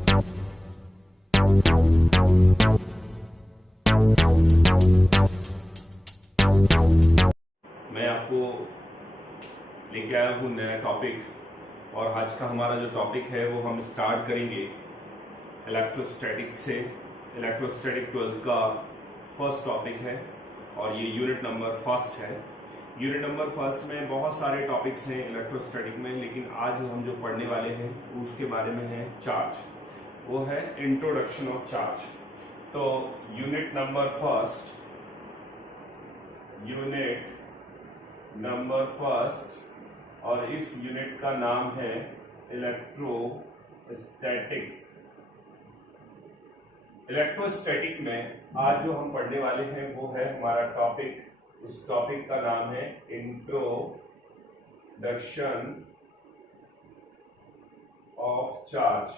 मैं आपको लेके आया हूँ नया टॉपिक, और आज का हमारा जो टॉपिक है वो हम स्टार्ट करेंगे इलेक्ट्रोस्टैटिक से। इलेक्ट्रोस्टैटिक 12th का फर्स्ट टॉपिक है और ये यूनिट नंबर फर्स्ट है। यूनिट नंबर फर्स्ट में बहुत सारे टॉपिक्स हैं इलेक्ट्रोस्टैटिक में, लेकिन आज हम जो पढ़ने वाले हैं उसके बारे में है चार्ज, वो है इंट्रोडक्शन ऑफ चार्ज। तो यूनिट नंबर फर्स्ट और इस यूनिट का नाम है इलेक्ट्रोस्टैटिक्स। इलेक्ट्रोस्टैटिक में आज जो हम पढ़ने वाले हैं वो है हमारा टॉपिक, उस टॉपिक का नाम है इंट्रोडक्शन ऑफ चार्ज।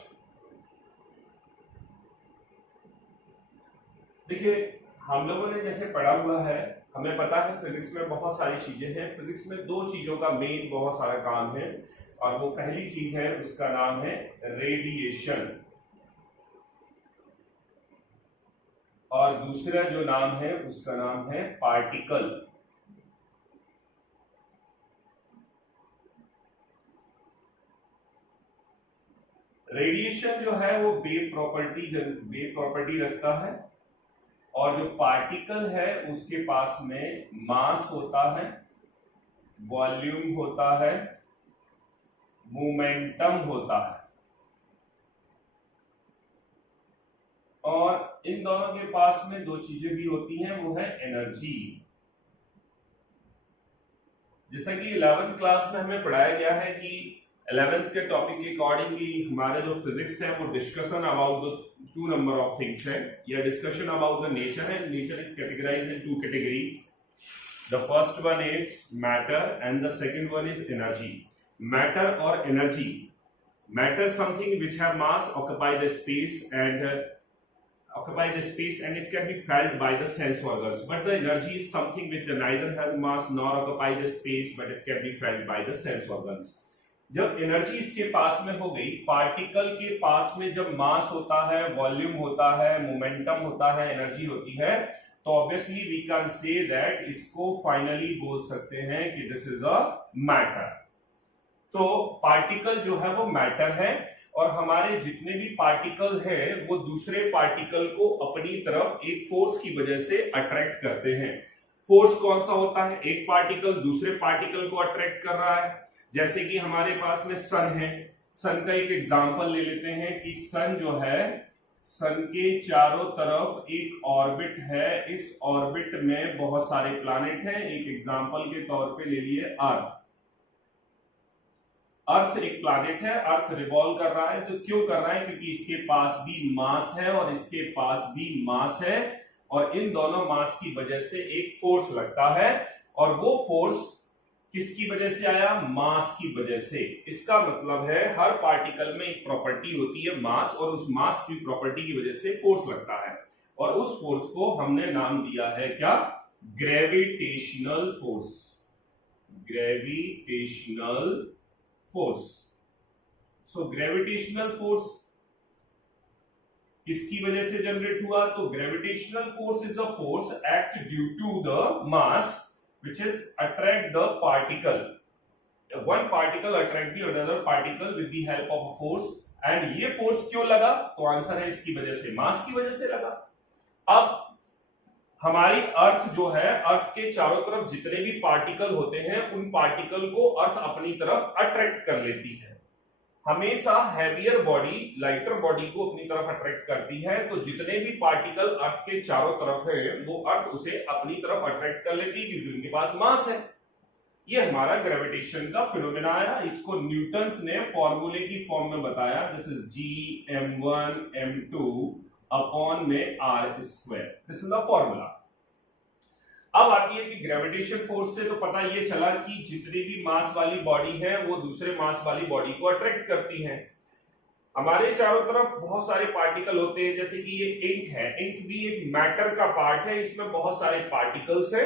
देखिए, हम लोगों ने जैसे पढ़ा हुआ है, हमें पता है फिजिक्स में बहुत सारी चीजें हैं। फिजिक्स में दो चीजों का मेन बहुत सारा काम है, और वो पहली चीज है उसका नाम है रेडिएशन, और दूसरा जो नाम है उसका नाम है पार्टिकल। रेडिएशन जो है वो वेव प्रॉपर्टी रखता है, और जो पार्टिकल है उसके पास में मास होता है, वॉल्यूम होता है, मोमेंटम होता है, और इन दोनों के पास में दो चीजें भी होती हैं, वो है एनर्जी। जैसा कि 11th क्लास में हमें पढ़ाया गया है कि 11th के टॉपिक के अकॉर्डिंगली हमारे जो फिजिक्स है वो discussion about the two number of things है, या डिस्कशन अबाउट द नेचर है। Nature is categorized in two category. The first one is matter and the second one is energy. Matter और energy, matter something which have mass, occupy the space and it can be felt by the sense organs, but the energy is something which neither has mass nor occupy the space, but it can be felt by the sense organs। जब energy इसके पास में हो गई, particle के पास में जब मास होता है, वॉल्यूम होता है, मोमेंटम होता है, एनर्जी होती है, तो obviously we can say that इसको फाइनली बोल सकते हैं कि दिस इज अ मैटर। तो पार्टिकल जो है वो मैटर है, और हमारे जितने भी पार्टिकल हैं वो दूसरे पार्टिकल को अपनी तरफ एक फोर्स की वजह से अट्रैक्ट करते हैं। फोर्स कौन सा होता है? एक पार्टिकल दूसरे पार्टिकल को अट्रैक्ट कर रहा है। जैसे कि हमारे पास में सन है, सन का एक एग्जांपल ले लेते हैं कि सन जो है, सन के चारों तरफ एक ऑर्बिट है, इस ऑर्बिट में बहुत सारे प्लैनेट हैं। एक एग्जांपल के तौर पे ले लिए अर्थ। अर्थ एक प्लैनेट है, अर्थ रिवॉल्व कर रहा है। तो क्यों कर रहा है? क्योंकि इसके पास भी मास है और इसके पास भी मास है, और इन दोनों मास की वजह से एक फोर्स लगता है, और वो फोर्स किसकी वजह से आया? मास की वजह से। इसका मतलब है हर पार्टिकल में एक प्रॉपर्टी होती है मास, और उस मास की प्रॉपर्टी की वजह से फोर्स लगता है, और उस फोर्स को हमने नाम दिया है क्या? Gravitational force. Gravitational force. So gravitational force किसकी वजह से जनरेट हुआ? तो gravitational force is the force act due to the mass which is attract the particle. One particle attract the other particle with the help of a force, and ये force क्यों लगा? तो answer है इसकी वजह से, मास की वजह से लगा। अब हमारी अर्थ जो है, अर्थ के चारों तरफ जितने भी पार्टिकल होते हैं उन पार्टिकल को अर्थ अपनी तरफ अट्रैक्ट कर लेती है। हमेशा हैवियर बॉडी लाइटर बॉडी को अपनी तरफ अट्रैक्ट करती है, तो जितने भी पार्टिकल अर्थ के चारों तरफ है वो अर्थ उसे अपनी तरफ अट्रैक्ट कर लेती है, क्योंकि उनके पास मास है। ये हमारा ग्रेविटेशन का फिनोमेना आया। इसको न्यूटन्स ने फॉर्मूले की फॉर्म में बताया। दिस इज Gm1m2 अपॉन में r²। This is the formula. अब आती है कि ग्रेविटेशन फोर्स से तो पता ये चला कि जितनी भी मास वाली बॉडी है वो दूसरे मास वाली बॉडी को अट्रैक्ट करती है। हमारे चारों तरफ बहुत सारे पार्टिकल होते हैं, जैसे कि ये इंक है। इंक भी एक मैटर का पार्ट है, इसमें बहुत सारे पार्टिकल्स हैं।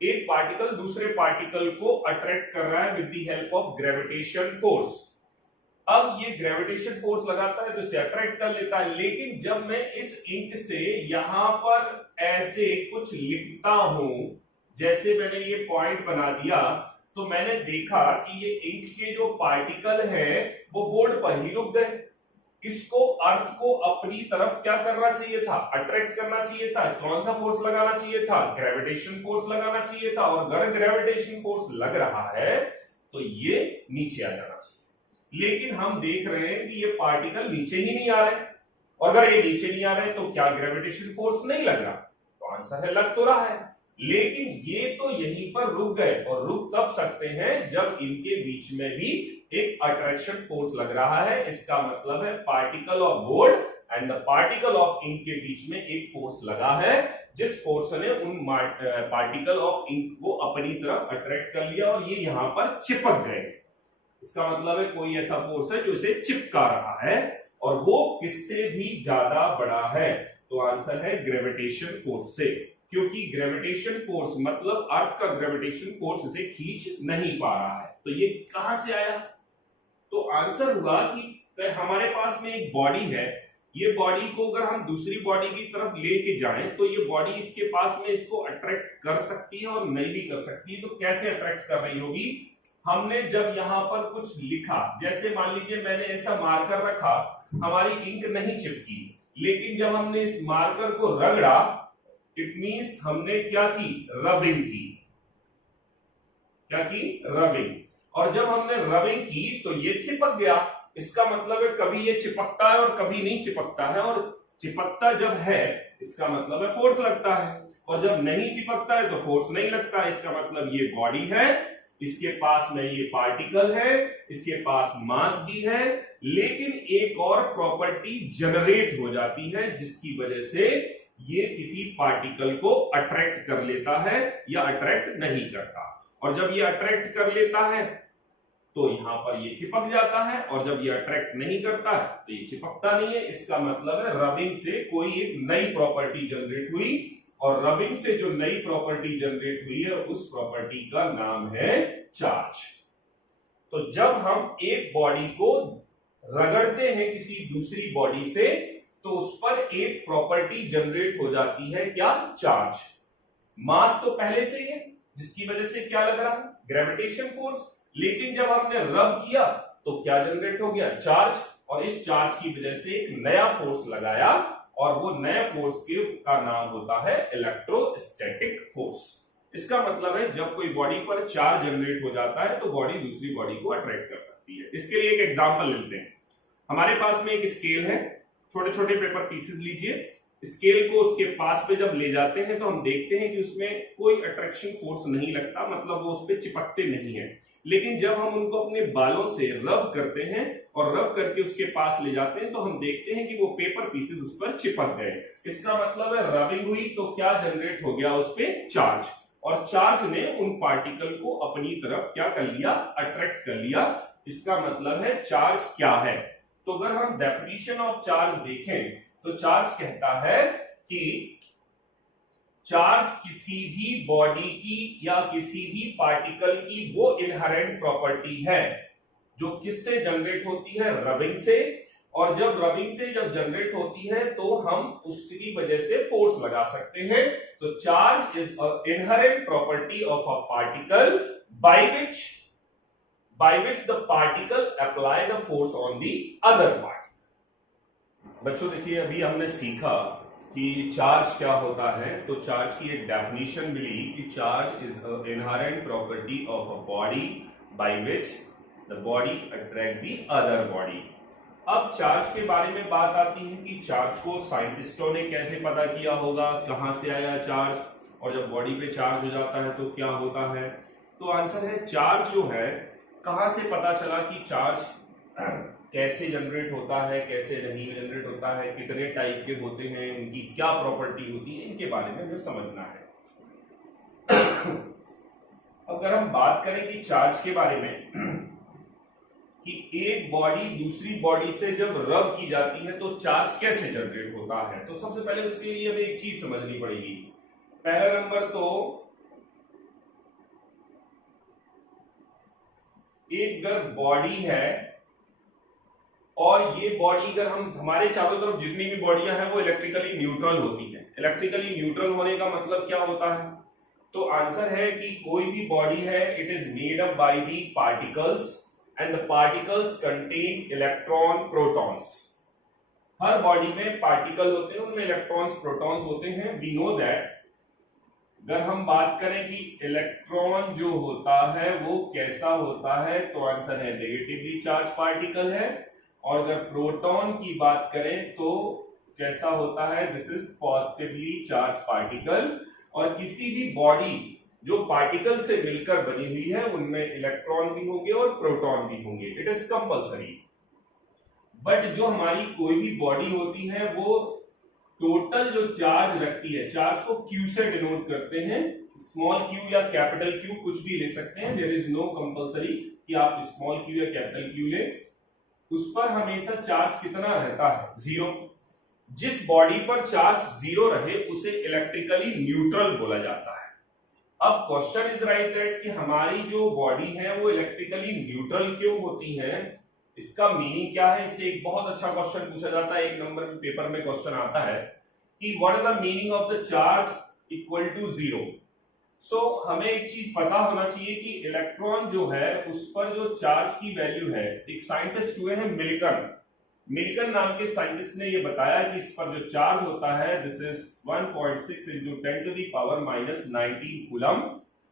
एक पार्टिकल दूसरे पार्टिकल को अट्रैक्ट कर रहा है with the help of gravitation force. अब ये ग्रेविटेशन फोर्स लगाता है तो इसे अट्रैक्ट कर लेता है, लेकिन जब मैं इस इंक से यहां पर ऐसे कुछ लिखता हूं, जैसे मैंने ये पॉइंट बना दिया, तो मैंने देखा कि ये इंक के जो पार्टिकल है वो बोर्ड पर ही रुक गए। इसको अर्थ को अपनी तरफ क्या करना चाहिए था, अट्रैक्ट करना चाहिए था। कौन सा फोर्स लगाना चाहिए था, ग्रेविटेशन फोर्स लगाना चाहिए था। और अगर ग्रेविटेशन फोर्स लग रहा है तो ये नीचे आ जाना चाहिए, लेकिन हम देख रहे हैं कि ये पार्टिकल नीचे ही नहीं आ रहे, और अगर ये नीचे नहीं आ रहे तो क्या ग्रेविटेशन फोर्स नहीं लग रहा, तो आंसर है लग तो रहा है, लेकिन ये तो यहीं पर रुक गए। और रुक तब सकते हैं जब इनके बीच में भी एक अट्रैक्शन फोर्स लग रहा है। इसका मतलब है particle of board and the particle of ink के बीच में एक फोर्स लगा है, जिस फोर्स ने उन पार्टिकल ऑफ इंक को अपनी तरफ अट्रैक्ट कर लिया और ये यहां पर चिपक गए। इसका मतलब है कोई ऐसा फोर्स है जो इसे चिपका रहा है, और वो किससे भी ज्यादा बड़ा है, तो आंसर है ग्रेविटेशन फोर्स से, क्योंकि ग्रेविटेशन फोर्स मतलब अर्थ का ग्रेविटेशन फोर्स इसे खींच नहीं पा रहा है। तो ये कहां से आया, तो आंसर हुआ कि हमारे पास में एक बॉडी है, ये बॉडी को अगर हम दूसरी बॉडी की तरफ लेके जाएं तो ये बॉडी इसके पास में इसको अट्रैक्ट कर सकती है और नहीं भी कर सकती है। तो कैसे अट्रैक्ट कर रही होगी, हमने जब यहां पर कुछ लिखा, जैसे मान लीजिए मैंने ऐसा मार्कर रखा, हमारी इंक नहीं चिपकी, लेकिन जब हमने इस मार्कर को रगड़ा, इट मींस हमने क्या की, रबिंग की। क्या की, रबिंग। और जब हमने रबिंग की तो ये चिपक गया। इसका मतलब है कभी ये चिपकता है और कभी नहीं चिपकता है, और चिपकता जब है इसका मतलब है फोर्स लगता है, और जब नहीं चिपकता है तो फोर्स नहीं लगता। इसका मतलब ये बॉडी है, इसके पास में ये पार्टिकल है, इसके पास मास भी है, लेकिन एक और प्रॉपर्टी जनरेट हो जाती है जिसकी वजह से ये किसी पार्टिकल को अट्रैक्ट कर लेता है या अट्रैक्ट नहीं करता। और जब ये अट्रैक्ट कर लेता है तो यहां पर ये चिपक जाता है, और जब ये अट्रैक्ट नहीं करता तो ये चिपकता नहीं है। इसका मतलब है रबिंग से कोई एक नई प्रॉपर्टी जनरेट हुई, और रबिंग से जो नई प्रॉपर्टी जनरेट हुई है उस प्रॉपर्टी का नाम है चार्ज। तो जब हम एक बॉडी को रगड़ते हैं किसी दूसरी बॉडी से तो उस पर एक प्रॉपर्टी जनरेट हो जाती है, क्या, चार्ज। मास तो पहले से ही है जिसकी वजह से क्या लग रहा है, ग्रेविटेशन फोर्स, लेकिन जब हमने रब किया तो क्या जनरेट हो गया, चार्ज। और इस चार्ज की वजह से एक नया फोर्स लगाया, और वो नए फोर्स का नाम होता है इलेक्ट्रोस्टैटिक फोर्स। इसका मतलब है जब कोई बॉडी पर चार्ज जनरेट हो जाता है तो बॉडी दूसरी बॉडी को अट्रैक्ट कर सकती है। इसके लिए एक एग्जांपल लेते हैं। हमारे पास में एक स्केल है, छोटे छोटे पेपर पीसेस लीजिए, स्केल को उसके पास पे जब ले जाते हैं तो हम देखते हैं कि उसमें कोई अट्रैक्शन फोर्स नहीं लगता, मतलब वो उस पर चिपकते नहीं है। लेकिन जब हम उनको अपने बालों से रब करते हैं और रब करके उसके पास ले जाते हैं तो हम देखते हैं कि वो पेपर पीसेस उस पर चिपक गए। इसका मतलब है रबिंग हुई तो क्या जनरेट हो गया, उस पर चार्ज, और चार्ज ने उन पार्टिकल को अपनी तरफ क्या कर लिया, अट्रैक्ट कर लिया। इसका मतलब है चार्ज क्या है, तो अगर हम डेफिनेशन ऑफ चार्ज देखें तो चार्ज कहता है कि चार्ज किसी भी बॉडी की या किसी भी पार्टिकल की वो इनहेरेंट प्रॉपर्टी है जो किससे जनरेट होती है, रबिंग से। और जब रबिंग से जब जनरेट होती है तो हम उसकी वजह से फोर्स लगा सकते हैं। तो charge is a inherent property of a particle by which the particle apply the force on the other particle. बच्चों देखिए, अभी हमने सीखा कि चार्ज क्या होता है, तो चार्ज की एक डेफिनेशन मिली कि charge is a inherent property of a body by which the body attract the other body. अब चार्ज के बारे में बात आती है कि चार्ज को साइंटिस्टों ने कैसे पता किया होगा, कहां से आया चार्ज, और जब बॉडी पे चार्ज हो जाता है तो क्या होता है। तो आंसर है चार्ज जो है, कहां से पता चला कि चार्ज कैसे जनरेट होता है, कैसे नहीं जनरेट होता है, कितने टाइप के होते हैं, उनकी क्या प्रॉपर्टी होती है, इनके बारे में हमें समझना है। अगर हम बात करें कि चार्ज के बारे में कि एक बॉडी दूसरी बॉडी से जब रब की जाती है तो चार्ज कैसे जनरेट होता है, तो सबसे पहले उसके लिए हमें एक चीज समझनी पड़ेगी। पहला नंबर तो एक अगर बॉडी है और ये बॉडी अगर हम हमारे चारों तरफ जितनी भी बॉडियां हैं वो इलेक्ट्रिकली न्यूट्रल होती हैं। इलेक्ट्रिकली न्यूट्रल होने का मतलब क्या होता है? तो आंसर है कि कोई भी बॉडी है it is made up by the particles and the particles contain electron protons. हर बॉडी में पार्टिकल होते हैं, उनमें इलेक्ट्रॉन्स प्रोटॉन्स होते हैं। We know that. अगर हम बात करें कि इलेक्ट्रॉन जो होता है वो कैसा होता है, तो आंसर है नेगेटिवली चार्ज पार्टिकल है। और अगर प्रोटॉन की बात करें तो कैसा होता है? This is positively charge particle. और किसी भी बॉडी जो पार्टिकल से मिलकर बनी हुई है उनमें इलेक्ट्रॉन भी होंगे और प्रोटॉन भी होंगे। It is compulsory. बट जो हमारी कोई भी बॉडी होती है वो टोटल जो चार्ज रखती है, चार्ज को क्यू से डिनोट करते हैं। स्मॉल क्यू या कैपिटल क्यू कुछ भी ले सकते हैं। देयर इज नो कंपल्सरी कि आप स्मॉल क्यू या कैपिटल क्यू ले। उस पर हमेशा चार्ज कितना रहता है? जीरो। जिस बॉडी पर चार्ज जीरो रहे उसे इलेक्ट्रिकली न्यूट्रल बोला जाता है। अब क्वेश्चन इज राइट दैट कि हमारी जो बॉडी है वो इलेक्ट्रिकली न्यूट्रल क्यों होती है, इसका मीनिंग क्या है? इससे एक बहुत अच्छा क्वेश्चन पूछा जाता है, एक नंबर में पेपर में क्वेश्चन आता है कि what is the meaning of the charge equal to zero. So हमें एक चीज पता होना चाहिए कि इलेक्ट्रॉन जो है उस पर जो चार्ज की वैल्यू है, एक साइंटिस्ट हुए हैं मिल्कन नाम के साइंटिस्ट ने ये बताया कि इस पर जो चार्ज होता है this is 1.6 into 10 to the power -19 coulomb.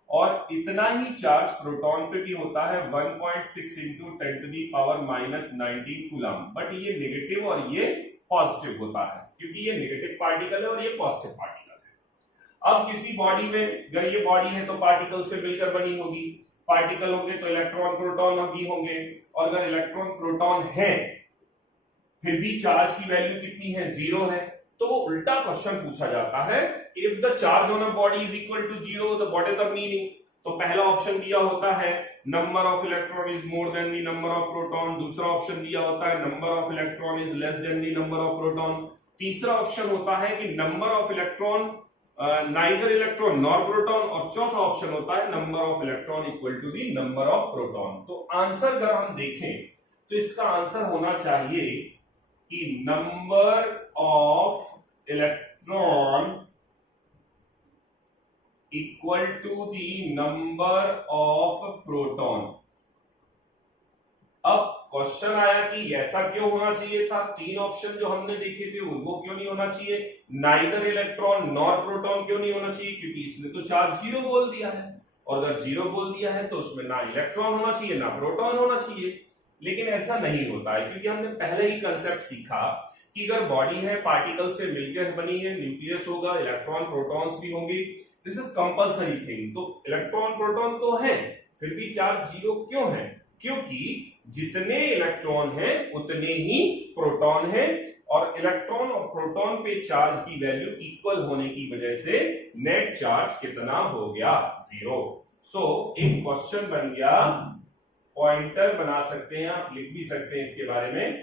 और इतना ही चार्ज प्रोटॉन पे भी होता है 1.6 into 10 to the power -19 coulomb. But ये नेगेटिव और ये पॉजिटिव होता है, क्योंकि ये नेगेटिव पार्टिकल है और ये पॉजिटिव पार्टिकल है। अब किसी बॉडी में अगर ये बॉडी है तो पार्टिकल से मिलकर बनी होगी, पार्टिकल होंगे तो इलेक्ट्रॉन प्रोटॉन भी होंगे। और अगर इलेक्ट्रॉन प्रोटॉन है फिर भी चार्ज की वैल्यू कितनी है? जीरो है। तो वो उल्टा क्वेश्चन पूछा जाता है, if the charge on a body is equal to zero तो व्हाट इज द मीनिंग? तो पहला ऑप्शन दिया होता है number of electron is more than the number of proton. दूसरा ऑप्शन दिया होता है number of electron is less than the number of proton. तीसरा ऑप्शन होता है कि number of electron neither electron nor proton. और चौथा ऑप्शन होता है number of electron equal to the number of proton. तो आंसर अगर हम देखें तो इसका आंसर होना चाहिए कि number of electron equal to the number of proton. अब क्वेश्चन आया कि ऐसा क्यों होना चाहिए था? तीन ऑप्शन जो हमने देखे थे वो क्यों नहीं होना चाहिए? नाइदर इलेक्ट्रॉन नॉर प्रोटॉन क्यों नहीं होना चाहिए? क्योंकि इसने तो चार्ज जीरो बोल दिया है, और अगर जीरो बोल दिया है तो उसमें ना इलेक्ट्रॉन होना चाहिए ना प्रोटॉन होना चाहिए। लेकिन ऐसा नहीं होता है, क्योंकि हमने पहले ही कंसेप्ट सीखा कि अगर बॉडी है पार्टिकल से मिलकर बनी है, न्यूक्लियस होगा, इलेक्ट्रॉन प्रोटॉन्स भी होंगे। This is compulsory thing. तो इलेक्ट्रॉन प्रोटॉन तो है, फिर भी चार्ज जीरो क्यों है? क्योंकि जितने इलेक्ट्रॉन हैं उतने ही प्रोटॉन हैं, और इलेक्ट्रॉन और प्रोटॉन पे चार्ज की वैल्यू इक्वल होने की वजह से नेट चार्ज कितना हो गया? जीरो। सो एक क्वेश्चन बन गया, पॉइंटर बना सकते हैं आप, लिख भी सकते हैं इसके बारे में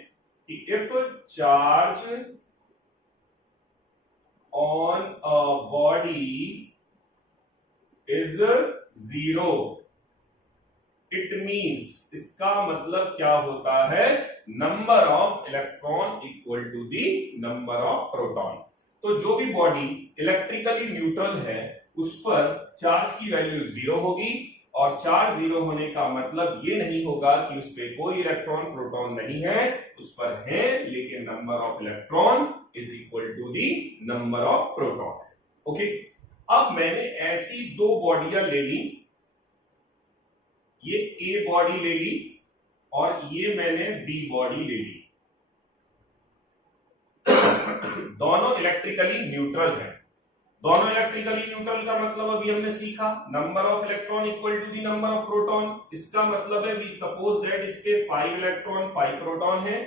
कि if charge on a body is zero it means, इसका मतलब क्या होता है? Number of electron equal to the number of proton. तो जो भी बॉडी इलेक्ट्रिकली न्यूट्रल है उस पर चार्ज की वैल्यू जीरो होगी, और चार्ज जीरो होने का मतलब ये नहीं होगा कि उस पर कोई इलेक्ट्रॉन प्रोटॉन नहीं है, उस पर है, लेकिन number of electron is equal to the number of proton. Okay, अब मैंने ऐसी दो बॉडियां ले ली, ये ए बॉडी ले ली और ये मैंने बी बॉडी ले ली। दोनों इलेक्ट्रिकली न्यूट्रल है। दोनों इलेक्ट्रिकली न्यूट्रल का मतलब अभी हमने सीखा, number of electron equal to the number of proton. इसका मतलब है वी सपोज दैट इस पे 5 इलेक्ट्रॉन 5 प्रोटॉन है,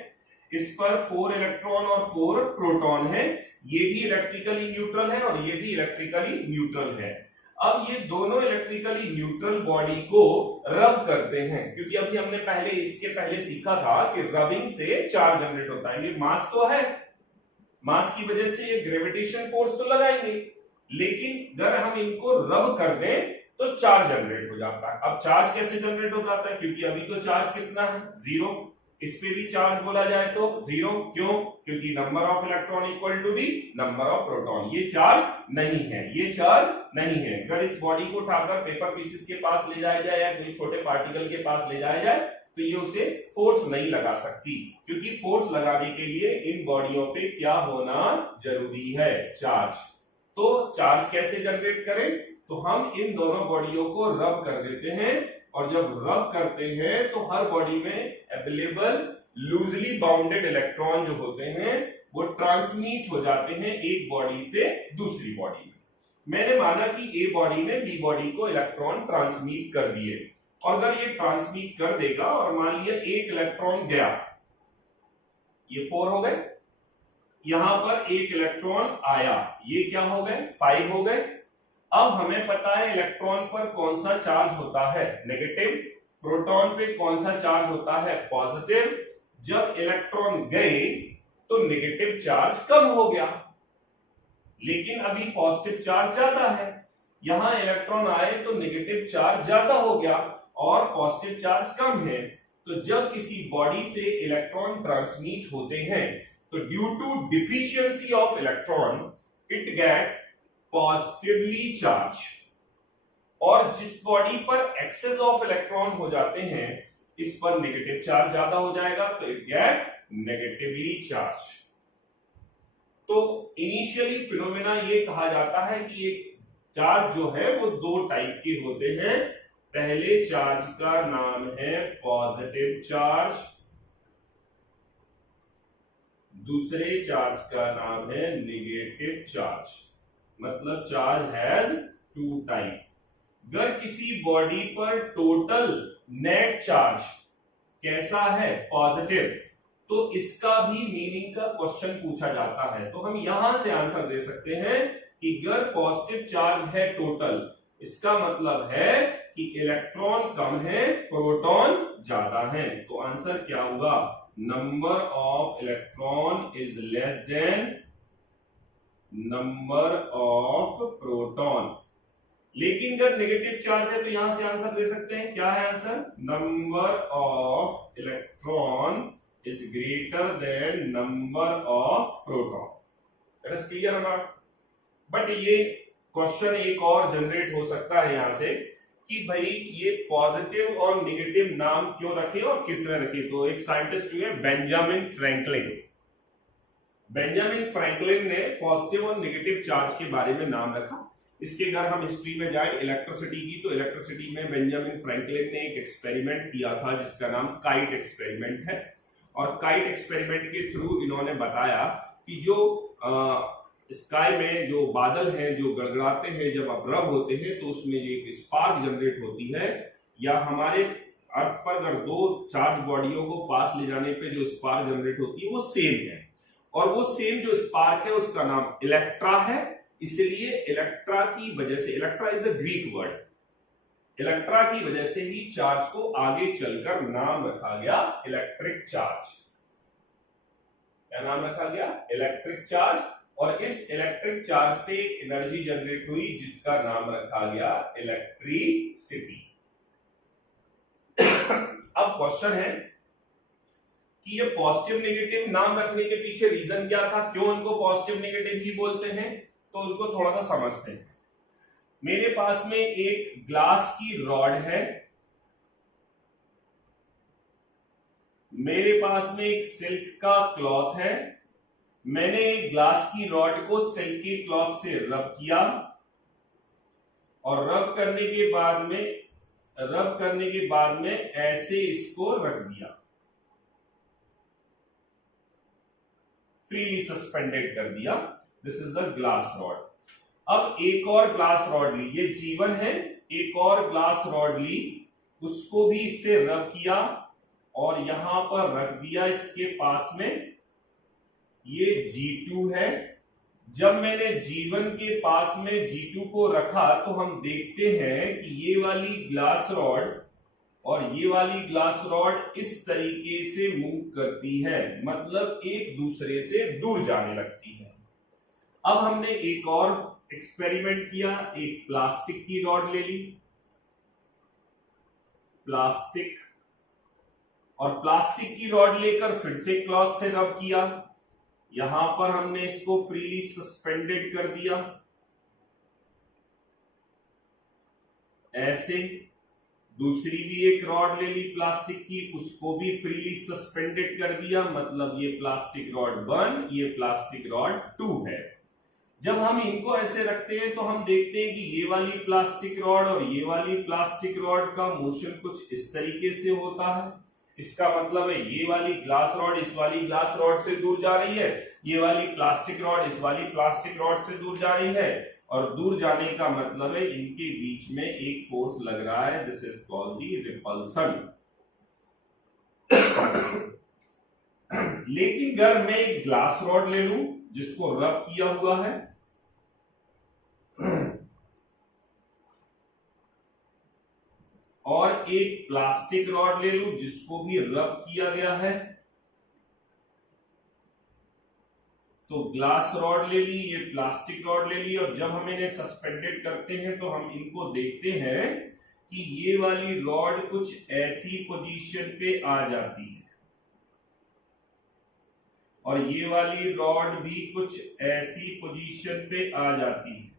इस पर 4 इलेक्ट्रॉन और 4 प्रोटॉन है। ये भी इलेक्ट्रिकली न्यूट्रल है और ये भी इलेक्ट्रिकली न्यूट्रल है। अब ये दोनों इलेक्ट्रिकली न्यूट्रल बॉडी को रब करते हैं, क्योंकि अभी हमने इसके पहले सीखा था कि रबिंग से चार्ज जनरेट होता है। ये मास तो है, मास की वजह से ये ग्रेविटेशन फोर्स तो लगाएंगे, लेकिन अगर हम इनको रब कर दें तो चार्ज जनरेट हो जाता है। अब चार्ज कैसे जनरेट हो जाता है? क्योंकि अभी तो चार्ज कितना है? जीरो। इस पे भी चार्ज बोला जाए तो 0, क्यों? क्योंकि number of electron equal to the number of proton, ये चार्ज नहीं है, ये चार्ज नहीं है। अगर इस बॉडी को उठाकर पेपर पीसेस के पास ले जाया जाए या कोई छोटे पार्टिकल के पास ले जाया जाए तो ये उसे फोर्स नहीं लगा सकती, क्योंकि फोर्स लगाने के लिए इन बॉडियों पे क्या होना जरूरी है? चार्ज। तो चार्ज कैसे जनरेट करें? तो हम इन दोनों बॉडियों को रब कर देते हैं, और जब रब करते हैं तो हर बॉडी में अवेलेबल लूजली बाउंडेड इलेक्ट्रॉन जो होते हैं वो ट्रांसमिट हो जाते हैं एक बॉडी से दूसरी बॉडी में। मैंने माना कि ए बॉडी ने बी बॉडी को इलेक्ट्रॉन ट्रांसमिट कर दिए, और अगर ये ट्रांसमिट कर देगा और मान लिया एक इलेक्ट्रॉन गया, ये 4 हो गए, यहां पर एक इलेक्ट्रॉन आया, ये क्या हो गए? 5 हो गए। अब हमें पता है इलेक्ट्रॉन पर कौन सा चार्ज होता है? नेगेटिव। प्रोटॉन पे कौन सा चार्ज होता है? पॉजिटिव। जब इलेक्ट्रॉन गए तो नेगेटिव चार्ज कम हो गया, लेकिन अभी पॉजिटिव चार्ज ज्यादा है। यहां इलेक्ट्रॉन आए तो नेगेटिव चार्ज ज्यादा हो गया और पॉजिटिव चार्ज कम है। तो जब किसी बॉडी से इलेक्ट्रॉन ट्रांसमिट होते हैं तो due to deficiency of electron it get positively charge, और जिस बॉडी पर एक्सेस ऑफ इलेक्ट्रॉन हो जाते हैं इस पर नेगेटिव चार्ज ज्यादा हो जाएगा, तो इट गेट नेगेटिवली चार्ज। तो इनिशियली फिनोमेना ये कहा जाता है कि एक चार्ज जो है वो 2 टाइप के होते हैं। पहले चार्ज का नाम है पॉजिटिव चार्ज, दूसरे चार्ज का नाम है नेगेटिव चार्ज। मतलब चार्ज हैज 2 टाइप। अगर किसी बॉडी पर टोटल नेट चार्ज कैसा है? पॉजिटिव, तो इसका भी मीनिंग का क्वेश्चन पूछा जाता है। तो हम यहां से आंसर दे सकते हैं कि अगर पॉजिटिव चार्ज है टोटल, इसका मतलब है कि इलेक्ट्रॉन कम है, प्रोटॉन ज्यादा है। तो आंसर क्या होगा? Number of electron is less then number of proton. लेकिन अगर नेगेटिव चार्ज है तो यहां से आंसर दे सकते हैं, क्या है answer? Number of electron is greater than number of proton. It is clear not? But ये क्वेश्चन एक और जनरेट हो सकता है यहां से कि भाई ये पॉजिटिव और नेगेटिव नाम क्यों रखे और किसने रखे? तो एक साइंटिस्ट जो है बेंजामिन फ्रैंकलिन, बेंजामिन फ्रैंकलिन ने पॉजिटिव और नेगेटिव चार्ज के बारे में नाम रखा। इसके अगर हम हिस्ट्री में जाए इलेक्ट्रिसिटी की, तो इलेक्ट्रिसिटी में बेंजामिन फ्रैंकलिन ने एक एक्सपेरिमेंट किया था जिसका नाम काइट एक्सपेरिमेंट है। और काइट एक्सपेरिमेंट के थ्रू इन्होंने बताया कि जो स्काई में जो बादल हैं जो गड़गड़ाते हैं जब अब्रब होते हैं तो उसमें एक स्पार्क जनरेट होती है, या हमारे अर्थ पर अगर 2 चार्ज बॉडियों को पास ले जाने पे जो स्पार्क जनरेट होती है वो सेम है, और वो सेम जो स्पार्क है उसका नाम इलेक्ट्रा है। इसलिए इलेक्ट्रा की वजह से, Electra is a Greek word, Electra की वजह से ही चार्ज को आगे चलकर नाम रखा गया इलेक्ट्रिक चार्ज। क्या नाम रखा गया? Electric charge. और इस इलेक्ट्रिक चार्ज से एनर्जी जनरेट हुई जिसका नाम रखा गया इलेक्ट्रिसिटी। अब क्वेश्चन है कि ये पॉजिटिव नेगेटिव नाम रखने के पीछे रीजन क्या था, क्यों इनको पॉजिटिव नेगेटिव ही बोलते हैं? तो उनको थोड़ा सा समझते हैं। मेरे पास में एक ग्लास की रॉड है, मेरे पास में एक सिल्क का क्लॉथ है, मैंने एक ग्लास की रॉड को सिल्क के क्लॉथ से रब किया, और रब करने के बाद में ऐसे इसको रख दिया, फ्रीली सस्पेंडेड कर दिया। This is the glass rod. अब एक और ग्लास रॉड ली, ये G1 है, एक और ग्लास रॉड ली, उसको भी इससे रब किया और यहां पर रख दिया इसके पास में, ये G2 है। जब मैंने G1 के पास में G2 को रखा तो हम देखते हैं कि ये वाली ग्लास रॉड और ये वाली ग्लास रॉड इस तरीके से मूव करती है, मतलब एक दूसरे से दूर जाने लगती है। अब हमने एक और एक्सपेरिमेंट किया, एक प्लास्टिक की रॉड ले ली, प्लास्टिक और प्लास्टिक की रॉड लेकर फिर से क्लॉथ से रब किया, यहां पर हमने इसको फ्रीली सस्पेंडेड कर दिया ऐसे। दूसरी भी एक रॉड ले ली प्लास्टिक की, उसको भी फ्रीली सस्पेंडेड कर दिया, मतलब ये प्लास्टिक रॉड 1, ये प्लास्टिक रॉड 2 है। जब हम इनको ऐसे रखते हैं तो हम देखते हैं कि ये वाली प्लास्टिक रॉड और ये वाली प्लास्टिक रॉड का मोशन कुछ इस तरीके से होता है। इसका मतलब है ये वाली ग्लास रॉड इस वाली ग्लास रॉड से दूर जा रही है, ये वाली प्लास्टिक रॉड इस वाली प्लास्टिक रॉड से दूर जा रही है, और दूर जाने का मतलब है इनके बीच में एक फोर्स लग रहा है, this is called the repulsion. लेकिन अगर मैं एक ग्लास रॉड ले लूं जिसको रब किया हुआ है, और एक प्लास्टिक रॉड ले लूं जिसको भी रब किया गया है, तो ग्लास रॉड ले ली, ये प्लास्टिक रॉड ले ली, और जब हम इन्हें सस्पेंडेड करते हैं तो हम इनको देखते हैं कि ये वाली रॉड कुछ ऐसी पोजीशन पे आ जाती है और ये वाली रॉड भी कुछ ऐसी पोजीशन पे आ जाती है।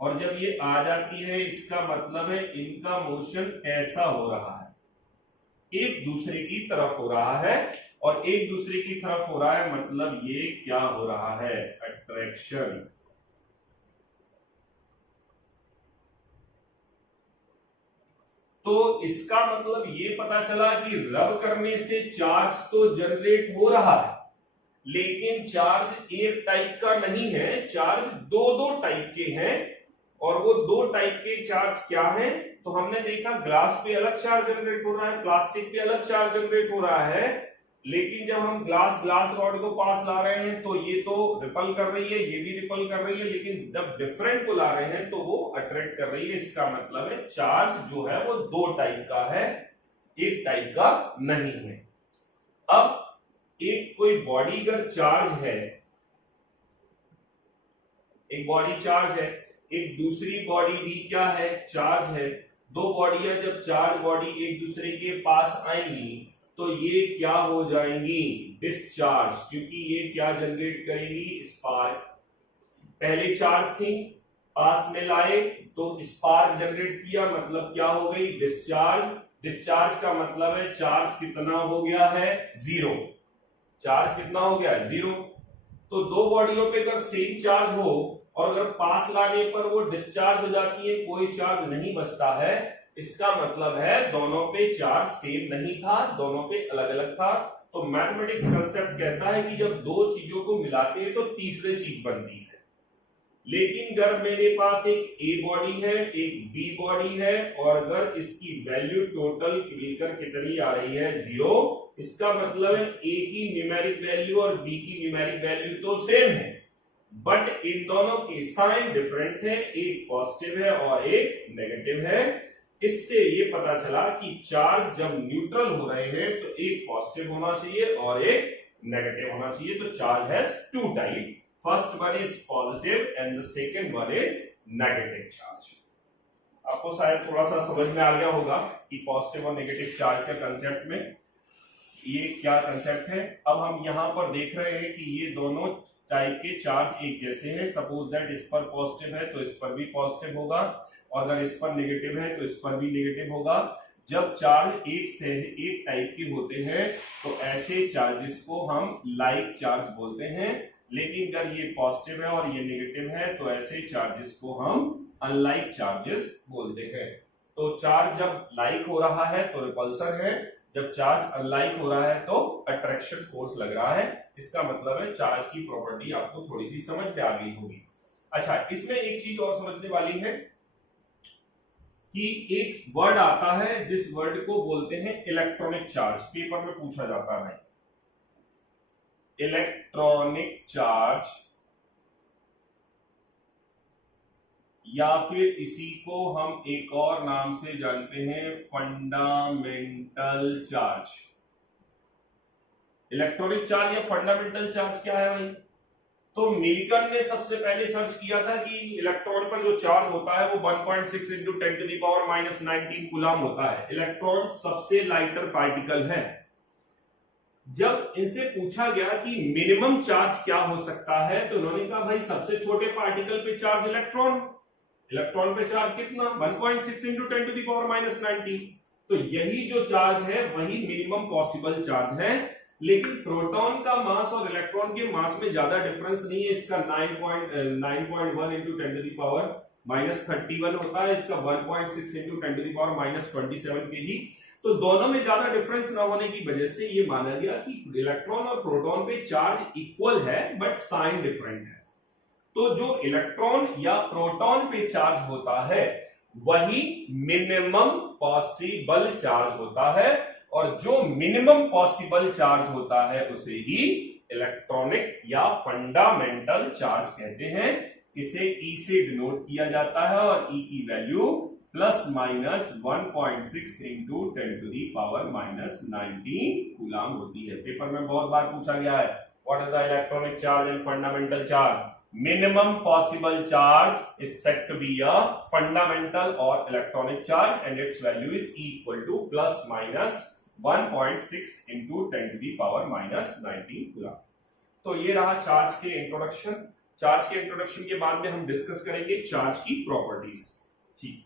और जब ये आ जाती है इसका मतलब है इनका मोशन ऐसा हो रहा है, एक दूसरे की तरफ हो रहा है, और एक दूसरे की तरफ हो रहा है मतलब ये क्या हो रहा है, अट्रैक्शन। तो इसका मतलब ये पता चला कि रब करने से चार्ज तो जनरेट हो रहा है, लेकिन चार्ज एक टाइप का नहीं है, चार्ज दो दो टाइप के हैं। और वो दो टाइप के चार्ज क्या है, तो हमने देखा ग्लास पे अलग चार्ज जनरेट हो रहा है, प्लास्टिक पे अलग चार्ज जनरेट हो रहा है। लेकिन जब हम ग्लास रॉड को पास ला रहे हैं तो ये तो रिपल कर रही है, ये भी रिपल कर रही है, लेकिन जब डिफरेंट को ला रहे हैं तो वो अट्रैक्ट कर रही है। इसका मतलब है चार्ज जो है वो दो टाइप का है, एक टाइप का नहीं है। अब एक कोई बॉडी अगर चार्ज है, एक बॉडी चार्ज है, एक दूसरी बॉडी भी क्या है, चार्ज है। दो बॉडीयां जब चार्ज बॉडी एक दूसरे के पास आएंगी तो ये क्या हो जाएंगी, डिस्चार्ज, क्योंकि ये क्या जनरेट करेंगी, स्पार्क। पहले चार्ज थी, पास में लाए तो स्पार्क जनरेट किया, मतलब क्या हो गई, डिस्चार्ज। डिस्चार्ज का मतलब है चार्ज कितना हो गया है, 0। चार्ज कितना हो गया, 0। तो दो बॉडीयों पे अगर सेम चार्ज हो और अगर पास लाने पर वो डिस्चार्ज हो जाती है, कोई चार्ज नहीं बचता है, इसका मतलब है दोनों पे चार्ज सेम नहीं था, दोनों पे अलग अलग था। तो मैथमेटिक्स कंसेप्ट कहता है कि जब दो चीजों को मिलाते हैं तो तीसरी चीज बनती है। लेकिन अगर मेरे पास एक ए बॉडी है, एक बी बॉडी है, और अगर इसकी वैल्यू टोटल मिलकर कितनी आ रही है, 0, इसका मतलब है ए की न्यूमेरिक वैल्यू और बी की न्यूमेरिक वैल्यू तो सेम है, बट इन दोनों के साइन डिफरेंट है, एक पॉजिटिव है और एक नेगेटिव है। इससे ये पता चला कि चार्ज जब न्यूट्रल हो रहे हैं तो एक पॉजिटिव होना चाहिए और एक नेगेटिव होना चाहिए। तो charge has two type, first one is positive and the second one is negative charge. आपको शायद थोड़ा सा समझ में आ गया होगा कि पॉजिटिव और नेगेटिव चार्ज का कंसेप्ट में ये क्या कंसेप्ट है। अब हम यहां पर देख रहे हैं कि ये दोनों टाइप के चार्ज एक जैसे हैं। सपोज दैट इस पर पॉजिटिव है तो इस पर भी पॉजिटिव होगा, और अगर इस पर नेगेटिव है तो इस पर भी नेगेटिव होगा। जब चार्ज एक टाइप के होते हैं तो ऐसे चार्जेस को हम लाइक चार्ज बोलते हैं, लेकिन अगर ये पॉजिटिव है और ये नेगेटिव है तो ऐसे चार्जेस को हम अनलाइक चार्जेस बोलते हैं। तो चार्ज जब लाइक हो रहा है तो रिपल्सन है, जब चार्ज अनलाइक हो रहा है तो अट्रैक्शन फोर्स लग रहा है। इसका मतलब है चार्ज की प्रॉपर्टी आपको थोड़ी सी समझ में आ गई होगी। अच्छा, इसमें एक चीज और समझने वाली है कि एक वर्ड आता है जिस वर्ड को बोलते हैं इलेक्ट्रॉनिक चार्ज। पेपर में पूछा जाता है इलेक्ट्रॉनिक चार्ज, या फिर इसी को हम एक और नाम से जानते हैं फंडामेंटल चार्ज। इलेक्ट्रॉनिक चार्ज या फंडामेंटल चार्ज क्या है भाई? तो मिल्टन ने सबसे पहले सर्च किया था कि इलेक्ट्रॉन पर जो चार्ज होता है वो 1.6 into 10 to the power minus 19 coulomb होता है। इलेक्ट्रॉन सबसे लाइटर पार्टिकल है। जब इनसे पूछा गया कि मिनिमम चार्ज क्या हो सकता है, तो उन्होंने कहा भाई सबसे छोटे पार्टिकल पे चार्ज इलेक्ट्रॉन, इलेक्ट्रॉन पे चार्ज कितना 1.6 into 10 to the power minus 19। तो यही जो चार्ज है वही मिनिमम पॉसिबल चार्ज है। लेकिन प्रोटॉन का मास और इलेक्ट्रॉन के मास में ज्यादा डिफरेंस नहीं है। इसका 9.1 into 10 to the power minus 31 होता है, इसका 1.6 into 10 to the power minus 27 KG. तो दोनों में ज्यादा डिफरेंस ना होने की वजह से ये माना गया कि इलेक्ट्रॉन और प्रोटॉन पे चार्ज इक्वल है बट साइन डिफरेंट है। तो जो इलेक्ट्रॉन या प्रोटॉन पे चार्ज होता है वही मिनिमम पॉसिबल चार्ज होता है, और जो मिनिमम पॉसिबल चार्ज होता है उसे ही इलेक्ट्रॉनिक या फंडामेंटल चार्ज कहते हैं। इसे E से डिनोट किया जाता है और E की value plus minus 1.6 into 10 to the power minus 19 coulomb होती है। पेपर में बहुत बार पूछा गया है what is the electronic charge and fundamental charge. Minimum possible charge is said to be a fundamental or electronic charge and its value is equal to plus minus 1.6 into 10 to the power minus 19 coulomb. तो ये रहा charge के introduction. Charge के introduction के बाद में हम discuss करेंगे चार्ज की प्रॉपर्टीज। ठीक।